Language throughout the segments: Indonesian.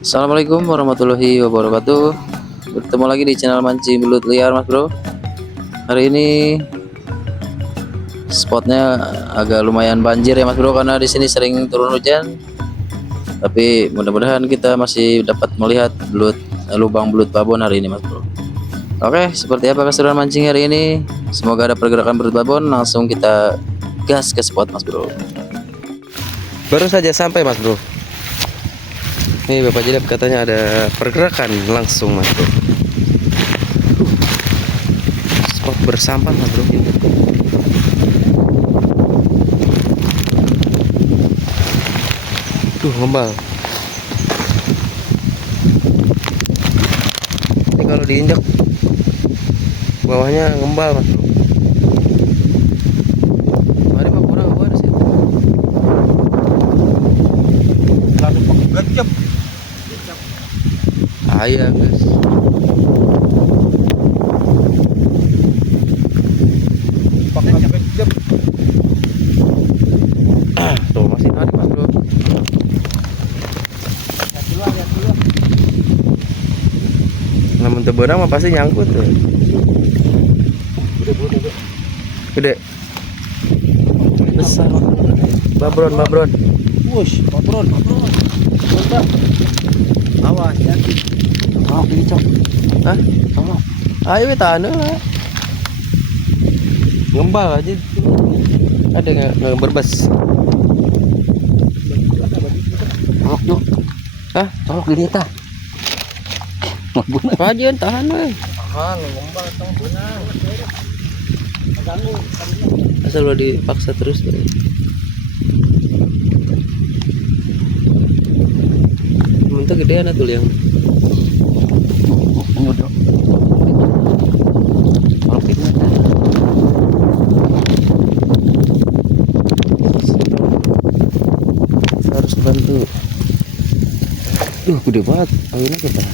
Assalamualaikum warahmatullahi wabarakatuh. Bertemu lagi di channel mancing belut liar, Mas Bro. Hari ini spotnya agak lumayan banjir ya, Mas Bro, karena di sini sering turun hujan. Tapi mudah-mudahan kita masih dapat melihat lubang belut babon hari ini, Mas Bro. Oke, seperti apa keseruan mancing hari ini? Semoga ada pergerakan belut babon. Langsung kita gas ke spot, Mas Bro. Baru saja sampai, Mas Bro. Nih Bapak Jilab katanya ada pergerakan langsung, Mas Bro. Spot bersampah, Mas Bro. Tuh ngembal. Ini kalau diinjak bawahnya ngembal, Mas Bro. Mari mah kurang apa ada sih? Lalu penggecep. Ayah, guys. Penggecep. Tuh masih narik, Mas Bro. Ya dulu. Namun tebenang mah pasti nyangkut tuh. Gede. Besar. Babron. Wush, babron. Mantap. Awas ya. Oh, ini cok. Hah? Sama. Ayo kita anu lah. Ngembal aja. Ada nggak berbes? Tolok jo. Hah? Tolok di dia. Pajian tahan weh. Tahan, ngembal tong benang. Ganggu. Asal lo dipaksa terus tuh. Muntah gedean atuh liang. Nyudo. Tolok di dia. Harus bantu. Gede banget akhirnya kita.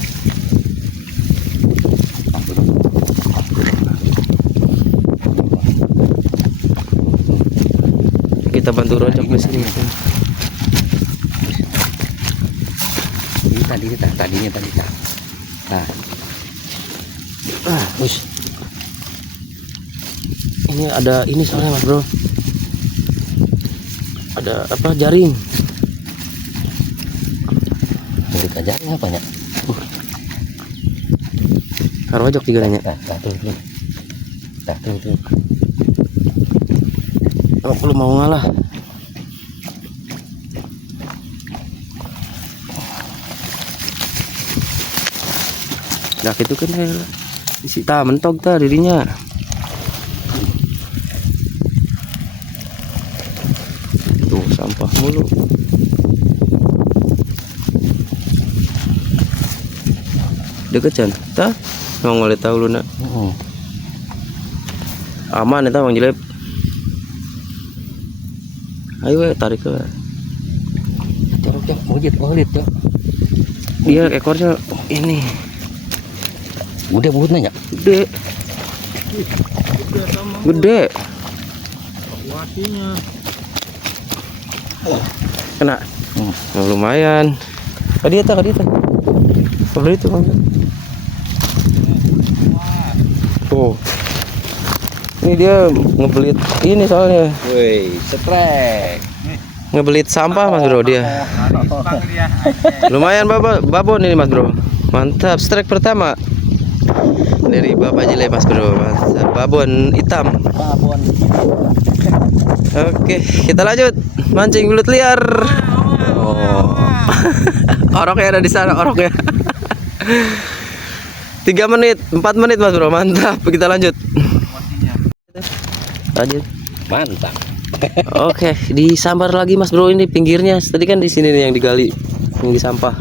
Kita bantu rojok di sini. Tadinya tadi. Nah. Bus. Ini ada ini soalnya, Mas Bro. Ada apa jaring? Dari kajarnya apa ya? Karojok juga nanya. Tuh. Aku lu mau ngalah. Nah itu kan isi mentok ta dirinya. Tuh sampah mulu. Deket can, ta? Mau ngeliat tahu lu nak. Aman itu Bang Jileb. Ayo tarik ke. Cok, mujit, cok. Dia ekornya ini. Udah buat nanya. Gede. Watinya. Kena. Nah, lumayan. Kadi eta. Kalau itu Bang. Oh. Ini dia ngebelit ini soalnya. Woi, strek. Ngebelit sampah, Mas Bro dia. Lumayan babon ini, Mas Bro. Mantap, strike pertama dari Bapak Jile, Mas Bro. Mantap. Babon hitam. Babon. Oke, kita lanjut mancing belut liar. Oh. Oroknya ada di sana, oroknya. 3 menit, 4 menit, Mas Bro. Mantap. Kita lanjut. Lanjut. Mantap. Oke, disambar lagi, Mas Bro, ini pinggirnya. Tadi kan di sini nih yang digali, yang di sampah.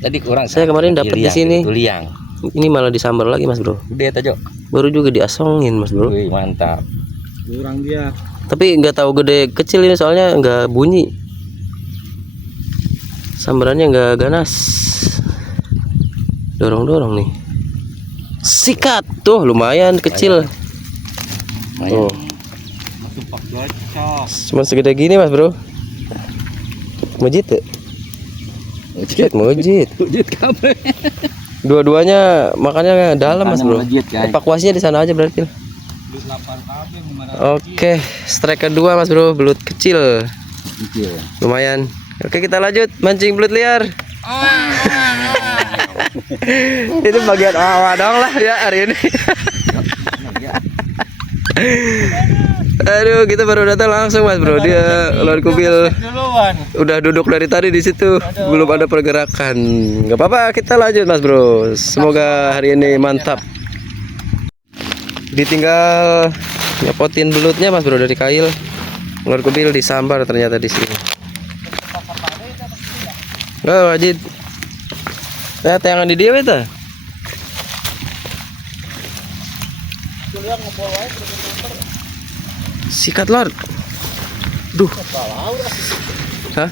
Tadi kurang. Saya kemarin dapat di sini. Liang. Ini malah disambar lagi, Mas Bro. Udah aja. Baru juga diasongin, Mas Bro. Wih, mantap. Kurang dia. Tapi nggak tahu gede kecil ini soalnya nggak bunyi. Sambarannya nggak ganas. Dorong nih. Sikat tuh lumayan kecil. Tuh. Cuma segede gini, Mas Bro. Mujit tuh. Mujit. Mujit kabeh. Dua-duanya makanya dalam mas bro. Mujit, ya. Evakuasinya di sana aja berarti. Oke, strike kedua mas bro, belut kecil. Kecil. Lumayan. Oke kita lanjut mancing belut liar. Itu bagian awal dong lah ya hari ini. Aduh, kita baru datang langsung mas bro. Dia lord kubil udah duduk dari tadi di situ, belum ada pergerakan. Gak apa-apa, kita lanjut mas bro. Semoga hari ini mantap. Ditinggal nyepotin belutnya mas bro dari kail. Lord kubil disambar ternyata di sini. Oh wajib. Nah, tayangan di dia itu. Sikat lord. Duh. Hah?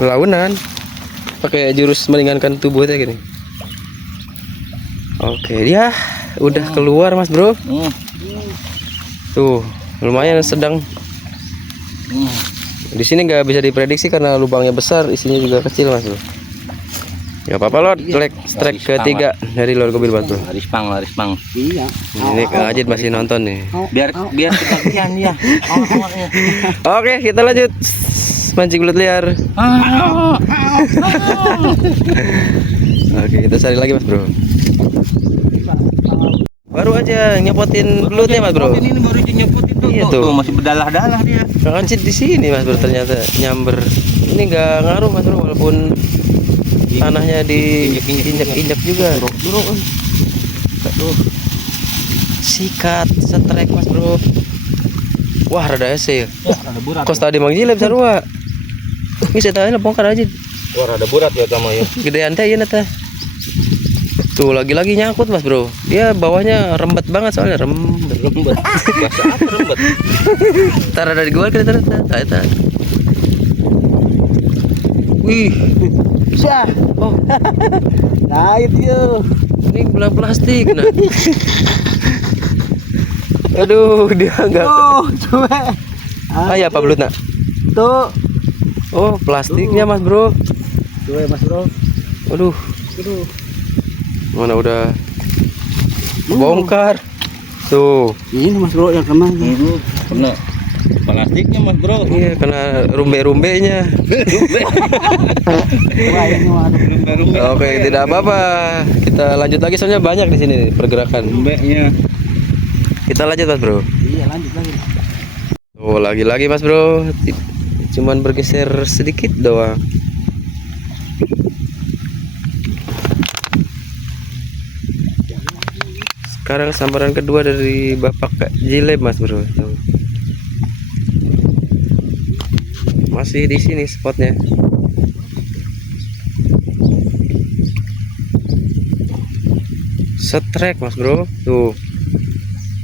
Launan. Pakai jurus meringankan tubuhnya gini. Oke, dia udah keluar mas bro. Tuh, lumayan sedang. Di sini nggak bisa diprediksi karena lubangnya besar, isinya juga kecil mas bro. Gak apa-apa lord, strike ketiga dari lord kubil batu. Laris pang. Iya. Ini Kang Ajit masih nonton nih. Biar kebagian ya. Oke, kita lanjut mancing belut liar. Oke, kita cari lagi mas bro. Baru aja nyepotin belutnya mas bro. Ini baru aja nyepotin tuh. Iya tuh. Masih berdalah-dalah dia. Kang Ajit di sini mas bro ternyata nyamber. Ini nggak ngaruh mas bro walaupun tanahnya diinjak-injak juga. Aduh. Sikat strike mas bro. Wah rada ese ya. Kos tadi mang jileb sarua. Bisa tanya bongkar aja. Wah ada berat ya sama ya. Gedean teh ieu teh. Tuh lagi-lagi nyangkut mas bro. Dia bawahnya rembat banget soalnya rembat. Bahasa apa rembat? Tar ada di gua kita tar. Wih. Bisa. Oh. Nah itu yo. Ini belah plastik nah. Aduh, dia enggak. Oh, coba. Ah, ya apa belut nak? Tuh. Oh, plastiknya mas bro. Coba mas bro. Aduh. Mana udah bongkar. Tuh. Ini mas bro yang kena. Ini kena plastiknya mas bro. Iya, kena rumbe-rumbenya. Oke, tidak apa-apa. Kita lanjut lagi soalnya banyak di sini pergerakan. Rumbenya. Kita lanjut mas bro. Iya lanjut lagi. Oh, lagi-lagi mas bro. Cuman bergeser sedikit doang. Sekarang sambaran kedua dari Bapak Kak Jileb mas bro. Masih di sini spotnya. Strike mas bro. Tuh.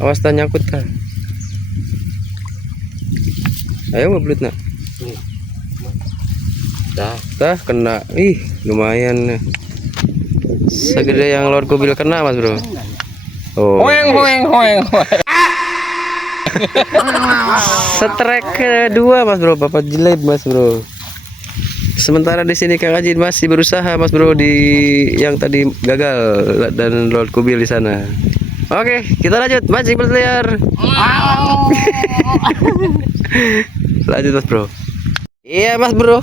Awas tak nyangkut kah? Ayo ngebelut nak. Dah kena. Ih lumayan. Segede yang lord kubil kena mas bro. Oh. Hoeng. Strike kedua mas bro, Bapak Jileb mas bro. Sementara di sini Kang Ajit masih berusaha mas bro di yang tadi gagal dan lord kubil di sana. Oke, kita lanjut mancing belut liar. Lanjut mas bro. Iya mas bro.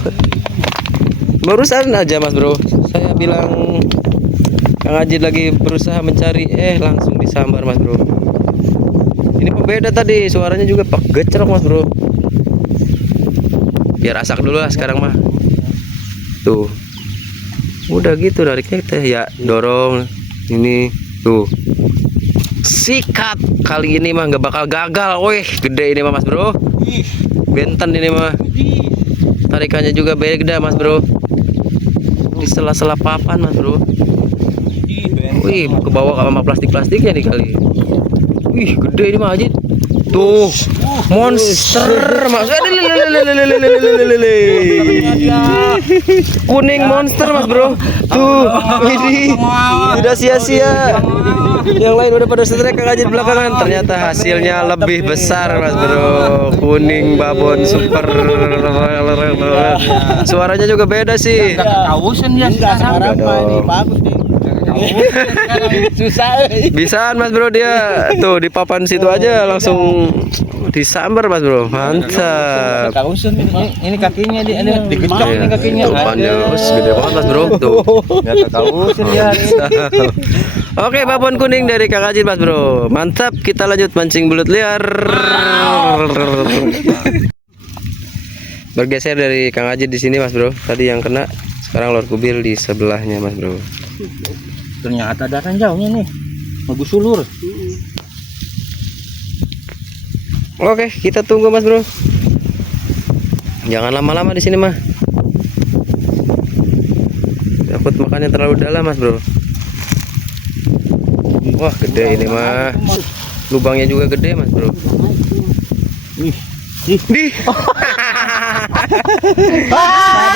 Barusan aja mas bro. Saya bilang Kang Ajit lagi berusaha mencari, langsung disambar mas bro. Ini pembeda tadi, suaranya juga pak gecrok mas bro. Biar asak dulu lah sekarang mah. Tuh. Udah gitu nariknya kita ya dorong. Ini tuh. Sikat kali ini mah nggak bakal gagal. Wih gede ini mah mas bro. Benten ini mah. Tarikannya juga beda mas bro. Di sela-sela papan mas bro. Wih ke bawah sama plastik-plastiknya nih kali. Wih gede ini mah Ajit. Tuh monster mas. Kuning monster mas bro. Tuh ini tidak sia-sia. Yang lain udah pada strike Kang Ajit belakangan. Ternyata hasilnya lebih besar Mas Bro. Kuning babon super. Suaranya juga beda sih. Kausan ya sekarang. Enggak dong. Bagus nih. Susah. Bisaan Mas Bro dia. Tuh di papan situ aja langsung disambar Mas Bro. Mantap. Kausan ini kakinya dia ada dikecok ini kakinya. Tuh panjang gede banget Mas Bro. Tuh. Enggak kausan dia. Oke, babon kuning dari Kang Ajit Mas Bro. Mantap, kita lanjut mancing belut liar. Bergeser dari Kang Ajit di sini Mas Bro. Tadi yang kena, sekarang Lord Kubil di sebelahnya Mas Bro. Ternyata datang jauhnya nih. Bagus sulur. Oke, kita tunggu Mas Bro. Jangan lama-lama di sini mah. Takut makannya terlalu dalam Mas Bro. Wah, gede ini mah. Lubangnya juga gede Mas Bro. Di.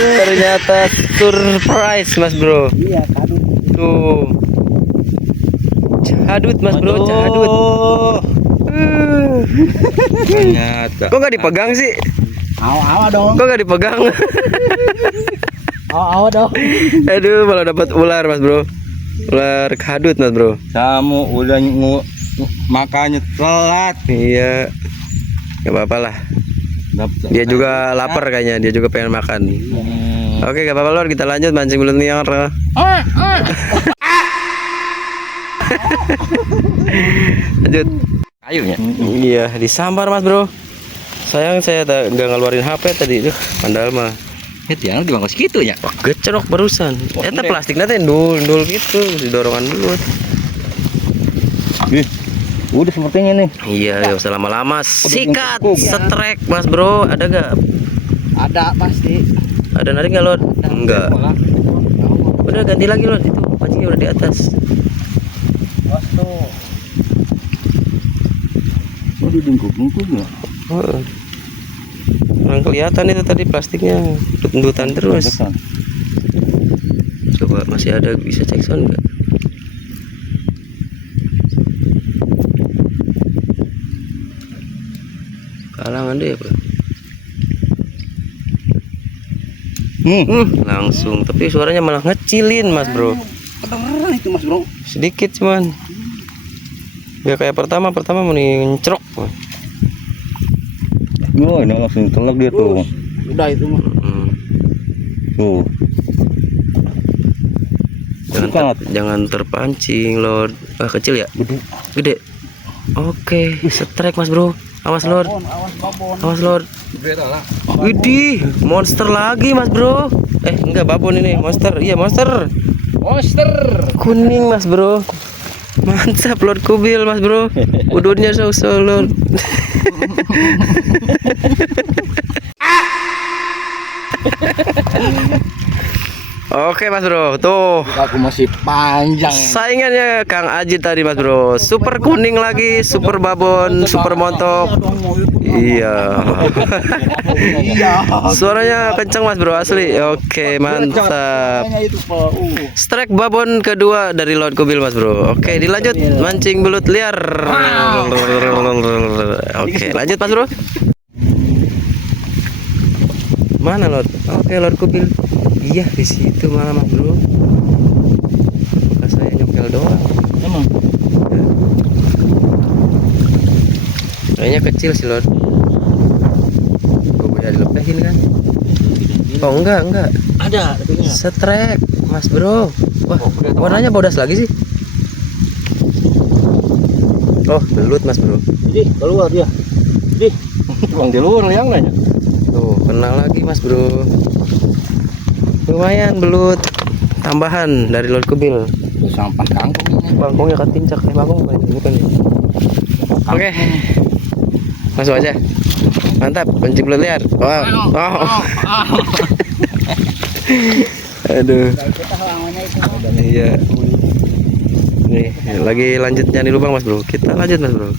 Ternyata surprise Mas Bro. Iya, kadut. Tuh. Cadut Mas Bro, cadut. Ternyata. Kok gak dipegang sih? Awa dong. Kok gak dipegang? Awa dong. Aduh, malah dapat ular Mas Bro. Ular kadut Mas Bro. Kamu udah makanya telat. Iya. Gak apa-apa lah. Dia juga lapar kayaknya, dia juga pengen makan. Oke, gak apa-apa Lord, kita lanjut mancing belut liar. Lanjut. Kayunya. Iya, disambar Mas Bro. Sayang saya nggak ngeluarin HP tadi tuh. Padahal mah Yang di bangkos gitu ya. gecerok barusan. Eta plastiknya teh ndul gitu, didorongan belut. Udah sepertinya nih. Iya, gak usah lama-lama. Sikat, setrek Mas Bro. Ada gak? Ada pasti. Ada narik nggak Lord? Enggak. Udah ganti lagi Lord, itu pancingnya udah di atas. Oh, didengkuk-dengkuknya. Oh. Kurang kelihatan itu tadi plastiknya, endutan terus. Coba masih ada, bisa cek sound nggak? Kalangan deh bro. Langsung, tapi suaranya malah ngecilin Mas Bro. Kedengeran itu Mas Bro. Sedikit cuman. Ya kayak pertama mencrok. Oh, ini langsung telak dia tuh. Udah itu mah. Tuh. Jangan terpancing Lord. Ah, kecil ya? Gede. Oke, setrek Mas Bro. Awas Lord. Awas Lord. Widih, monster lagi Mas Bro. Enggak, babon ini, monster. Iya, monster. Kuning Mas Bro. Mantap Lord Kubil Mas Bro. Udunnya so Lord. Oke Mas Bro, tuh Aku masih panjang. saingannya Kang Ajit tadi Mas Bro. Super kuning lagi, super babon, super montok. Iya. Suaranya kencang Mas Bro, asli. Oke, mantap. Strike babon kedua dari Lord Kubil Mas Bro. Oke, dilanjut mancing belut liar. Oke, lanjut Mas Bro. Mana Lord? Oke, Lord Kubil. Iya, di situ malah Mas Bro. Bekas saya nyokel doang. Emang. Ya. Kayaknya kecil sih Lord. Gue dilepehin kan? Oh enggak. Ada katanya. Setrek Mas Bro. Wah, warnanya bodas lagi sih. Oh, belut Mas Bro. Jadi keluar dia. Di. Bang di luar yang nanya. Tuh, kena lagi Mas Bro. Lumayan belut tambahan dari Lord Kubil. Sampah kangkung ini. Bangkongnya ketincak. Bangkong bukan ya? Oke. Masuk aja. Mantap, pancing belut liar. Wow. Aduh. Iya. Nih, lagi lanjut nyari lubang Mas Bro. Kita lanjut Mas Bro.